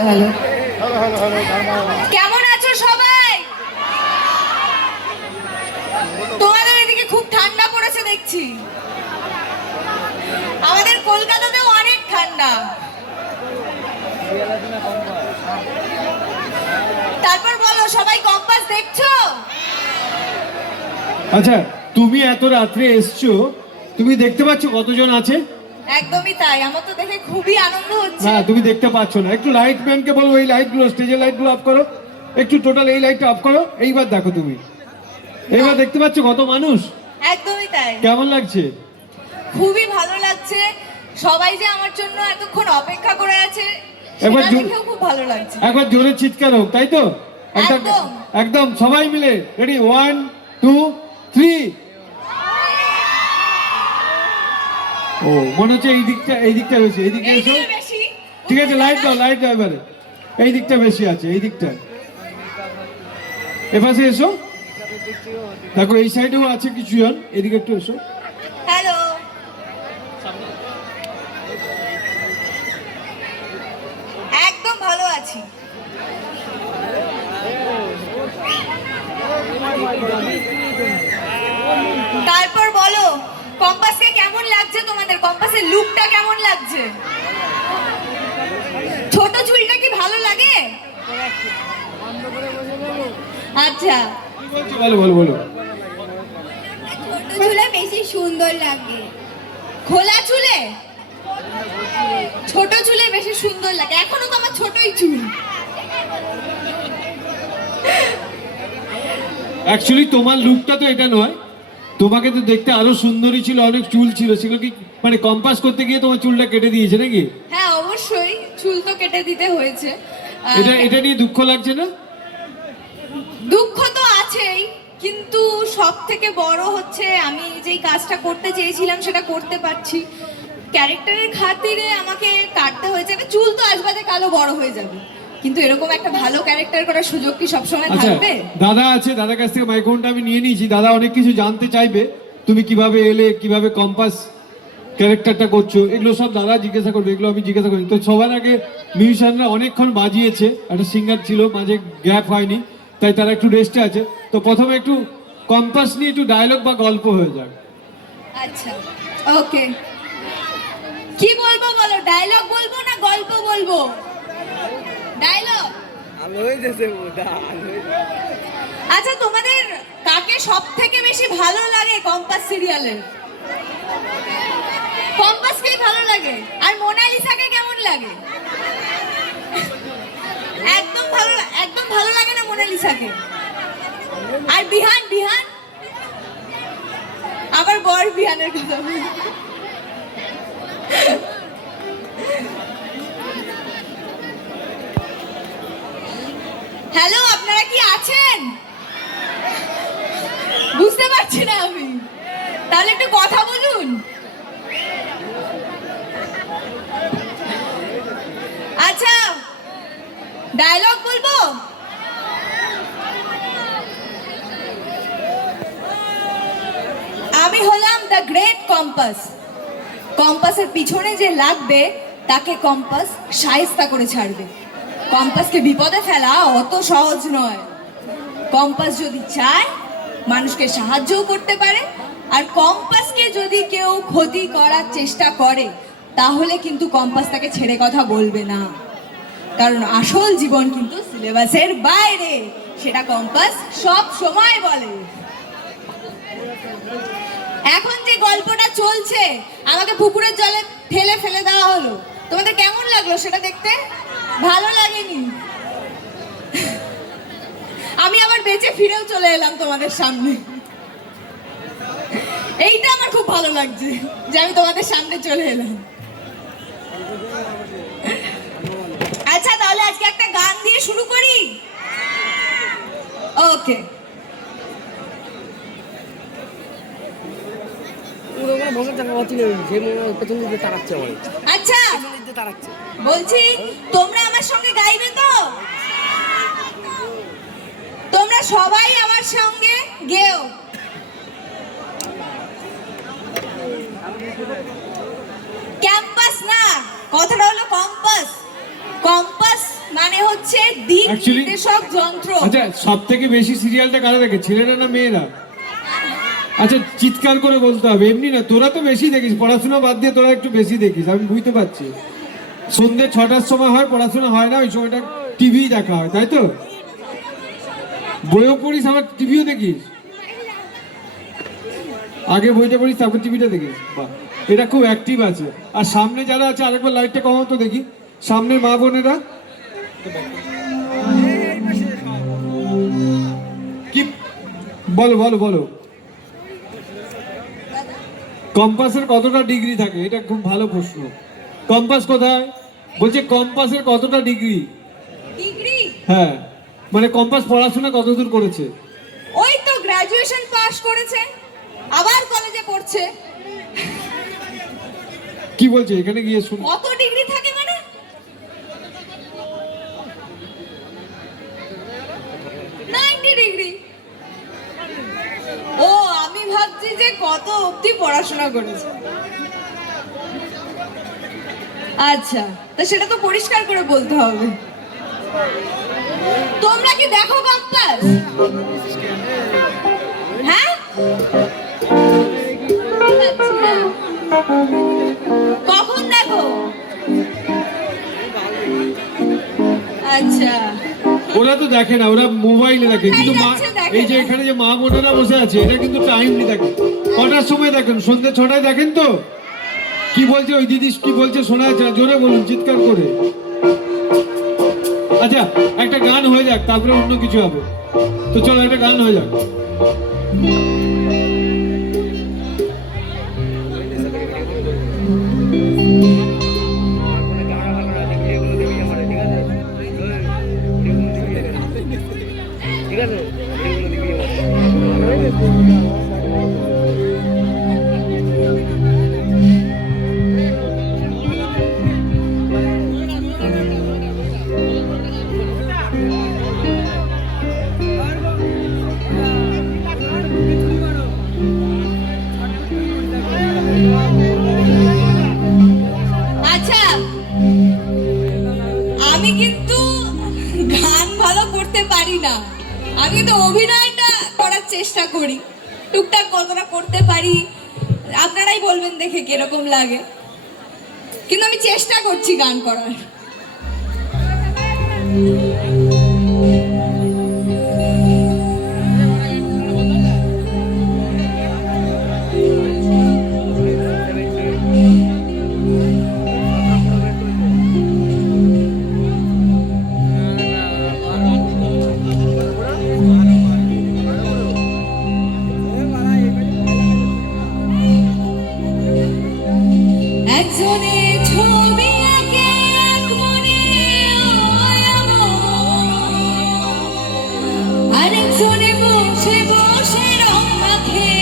Hello, কেমন আছো সবাই? তোমাদের এদিকে খুব ঠান্ডা পড়েছে দেখছি। আমাদের কলকাতাতেও অনেক ঠান্ডা। তারপর বলো, সবাই কম্পাস দেখছো? আচ্ছা, তুমি এত রাত্রে এসছো, তুমি দেখতে পাচ্ছ কতজন আছে? একদমই তাই, আমার তো দেখে খুবই আনন্দ হচ্ছে। না, তুমি দেখতে পাচ্ছ না। একটু লাইট ম্যানকে বলবো এই লাইটগুলো, স্টেজের লাইটগুলো অফ করো। একটু টোটাল এই লাইটটা অফ করো। এইবার দেখো, তুমি এইবার দেখতে পাচ্ছ কত মানুষ। একদমই তাই। কেমন লাগছে? খুবই ভালো লাগছে। সবাই যে আমার জন্য এতক্ষণ অপেক্ষা করে আছে, একবার সেটা দেখেও খুব ভালো লাগছে। একবার জোরে চিৎকার হোক, তাই তো? একদম। একদম সবাই মিলে রেডি, 1 2 3। ও, মনে হচ্ছে এই দিকটা বেশি। এই দিকে এসো। এইদিকে বেশি। ঠিক আছে, লাইট দাও এবারে। এই দিকটা বেশি আছে, এই দিকটা। এপাশে এসো, দেখো এই সাইডেও আছে কিছুজন, এদিকে একটু এসো। হ্যালো, একদম ভালো আছি। তারপর বলো, কম্পাসকে কেমন লাগছে তোমাদের? কম্পাসের লুকটা কেমন লাগছে? ছোট চুলটা কি ভালো লাগে? আচ্ছা, বলো বলো বলো। ছোট চুলে বেশি সুন্দর লাগে। খোলা চুলে? ছোট চুলে বেশি সুন্দর লাগে। এখনো তো আমার ছোটই চুল। অ্যাকচুয়ালি তোমার লুকটা তো এটা নয়, তোমাকে তো দেখতে আরো সুন্দরী ছিল, অনেক চুল ছিল, সেগুলো কি মানে কম্পাস করতে গিয়ে তোমার চুলটা কেটে দিয়েছে নাকি? হ্যাঁ, অবশ্যই চুল তো কেটে দিতে হয়েছে। এটা নিয়ে দুঃখ লাগছে না? দুঃখ তো আছেই, কিন্তু সব থেকে বড় হচ্ছে আমি যেই কাজটা করতে চেয়েছিলাম সেটা করতে পারছি। ক্যারেক্টারের খাতিরে আমাকে কাটতে হয়েছে। চুল তো আজ বাদে কালো বড় হয়ে যাবে, কিন্তু এরকম একটা ভালো ক্যারেক্টার করার সুযোগ কি সবসময় আচ্ছা, থাকবে? দাদা আছে, দাদার কাছ থেকে মাইক্রোফোনটা আমি নিয়ে নিয়েছি। দাদা অনেক কিছু জানতে চাইবে, তুমি কিভাবে এলে, কিভাবে কম্পাস ক্যারেক্টারটা করছো, এগুলো সব দাদা জিজ্ঞাসা করবে, এগুলো আমি জিজ্ঞাসা করি। তো সবার আগে মিউজিশিয়ানরা অনেকক্ষণ বাজিয়েছে, একটা সিঙ্গার ছিল, মাঝে গ্যাপ হয়নি, তাই তারা একটু রেস্টে আছে। তো প্রথমে একটু কম্পাস নিয়ে একটু ডায়লগ বা গল্প হয়ে যাক। আচ্ছা, ওকে। কি বলবো বলো? ডায়লগ বলবো না গল্প বলবো? ডায়লগ। আচ্ছা, তোমাদের কাকে সব থেকে বেশি ভালো লাগে কম্পাস সিরিয়ালের? কম্পাসকেই ভালো লাগে। আর মোনালিসাকে কেমন লাগে? একদম ভালো লাগে না মোনালিসাকে? আর বিহান? আবার বর বিহানের কথা বলি। হ্যালো, আপনারা কি আছেন? বুঝতে পারছি না আমি। তাহলে একটু কথা বলুন। আচ্ছা, ডায়লগ বলবো। আমি হলাম দ্য গ্রেট কম্পাস। কম্পাসের পিছনে যে লাগবে তাকে কম্পাস শায়েস্তা করে ছাড়বে। কম্পাসকে বিপদে ফেলা অত সহজ নয়। কম্পাস যদি চায়, মানুষকে সাহায্যও করতে পারে। আর কম্পাসকে যদি কেউ ক্ষতি করার চেষ্টা করে, তাহলে কিন্তু কম্পাস তাকে ছেড়ে কথা বলবে না। কারণ আসল জীবন কিন্তু সিলেবাসের বাইরে, সেটা কম্পাস সব সময় বলে। এখন যে গল্পটা চলছে, আমাকে পুকুরের জলে ঠেলে ফেলে দেওয়া হলো, তোমাদের কেমন লাগলো সেটা দেখতে? ভালো লাগেনি? আমি আবার বেঁচে ফিরেও চলে এলাম তোমাদের সামনে। এইটা আমার খুব ভালো লাগছে যে আমি তোমাদের সামনে চলে এলাম। আচ্ছা, তাহলে আজকে একটা গান দিয়ে শুরু করি। ওকে। আচ্ছা, বলছি তোমরা আমার সঙ্গে গাইবে তো? তোমরা সবাই আমার সঙ্গে গেও। ক্যাম্পাস না, কথাটা হলো কম্পাস। কম্পাস মানে হচ্ছে দিক Actually- নির্দেশক যন্ত্র। আচ্ছা, সব থেকে বেশি সিরিয়ালটা কারা দেখে, ছেলেরা না মেয়েরা? আচ্ছা, চিৎকার করে বলতে হবে, এমনি না। তোরা তো বেশি দেখিস, পড়াশোনা বাদ দিয়ে তোরা একটু বেশি দেখিস, আমি বুঝতে পারছি। সন্ধ্যে 6টার সময় হয়, পড়াশোনা হয় না, ওই সময়টা টিভি দেখা হয়, তাই তো? বইও পড়িস আবার টিভিও দেখিস? আগে বইটা পড়িস তারপর টিভিটা দেখিস? বাহ, এটা খুব অ্যাক্টিভ আছে। আর সামনে যারা আছে, আরেকবার লাইটটা কমাও তো দেখি, সামনে মা বোনেরা কি বলো বলো বলো। কম্পাসের কতটা ডিগ্রি থাকে? এটা খুব ভালো প্রশ্ন। কম্পাস কোথায়? বলছে কম্পাসের কতটা ডিগ্রি? ডিগ্রি? হ্যাঁ, মানে কম্পাস পড়াশোনা কতদূর করেছে? ওই তো গ্রাজুয়েশন পাস করেছে, আবার কলেজে পড়ছে। কি বলছে এখানে গিয়ে শুন। কত ডিগ্রি থাকে মানে? ডিগ্রি। ও, আমি ভাবছি যে কত অবধি পড়াশোনা করেছে। আচ্ছা, তা সেটা তো পরিষ্কার করে বলতে হবে। তোমরা কি দেখো কম্পাস? হ্যাঁ, কখন দেখো? আচ্ছা, ওরা তো দেখে না, ওরা মোবাইলে দেখে। কিন্তু মা, দেখে এই যে না। এখানে যে মা বোনেরা বসে আছে, এটা কিন্তু টাইমলি দেখে। কটার সময় দেখেন? সন্ধ্যে 6টায় দেখেন তো? কি বলছে ওই দিদি, কি বলছে শোনা যাচ্ছে না, জোরে বলুন চিৎকার করে। আচ্ছা, একটা গান হয়ে যাক, তারপরে অন্য কিছু হবে। তো চলো একটা গান হয়ে যাক। ঠিক আছে। আচ্ছা, আমি কিন্তু গান ভালো করতে পারি না, আমি তো অভিনয়টা করার চেষ্টা করি, টুকটাক কতটা করতে পারি আপনারাই বলবেন দেখে কিরকম লাগে, কিন্তু আমি চেষ্টা করছি গান করার। একজনে ছবি আঁকে এক মনে আরেকজনে বসে বসে রং মাখে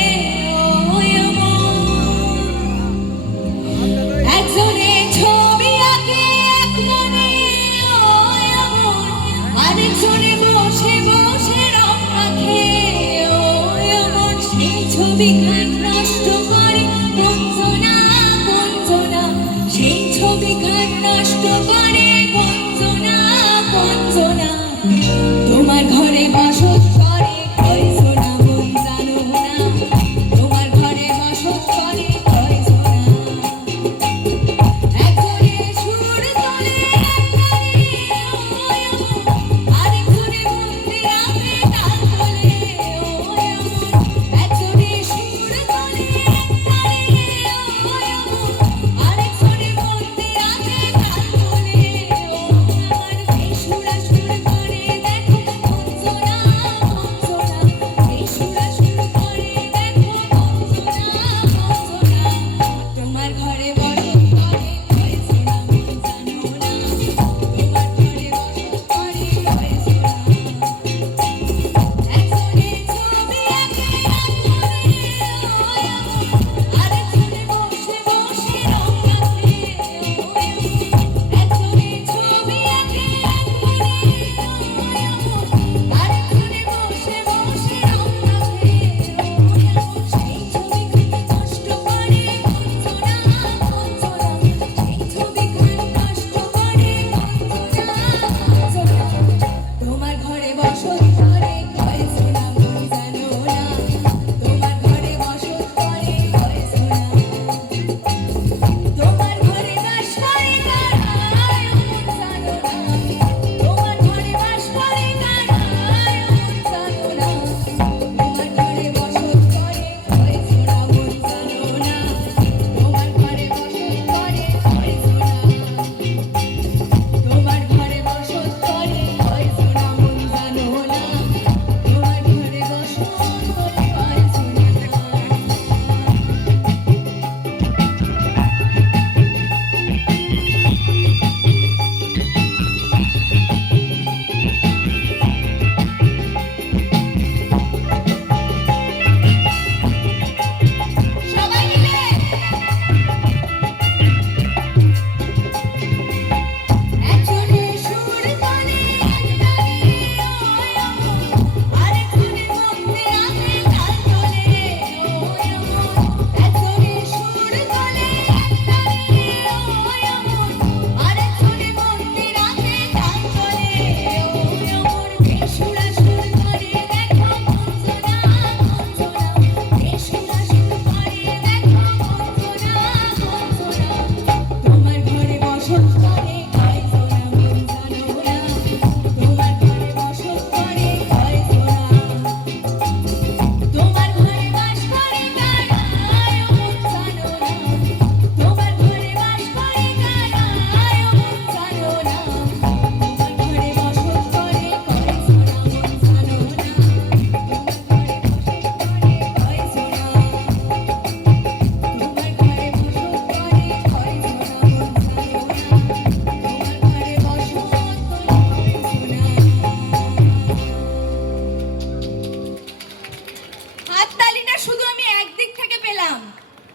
একজনে ছবি আঁকে এক মনে আরেকজনে বসে বসে রং মাখে সেই ছবি নষ্ট করে বঞ্চনা বঞ্চনা, সেই ছবি নষ্ট করে বঞ্চনা বঞ্চনা। তোমার ঘরে বসত করে কয়জনা মন জানো না, তোমার ঘরে বসত করে কয়জনা। একজনে সুর তোলে আরেকজনে মন দিয়ে তাল তোলে, একজনে সুর এলাম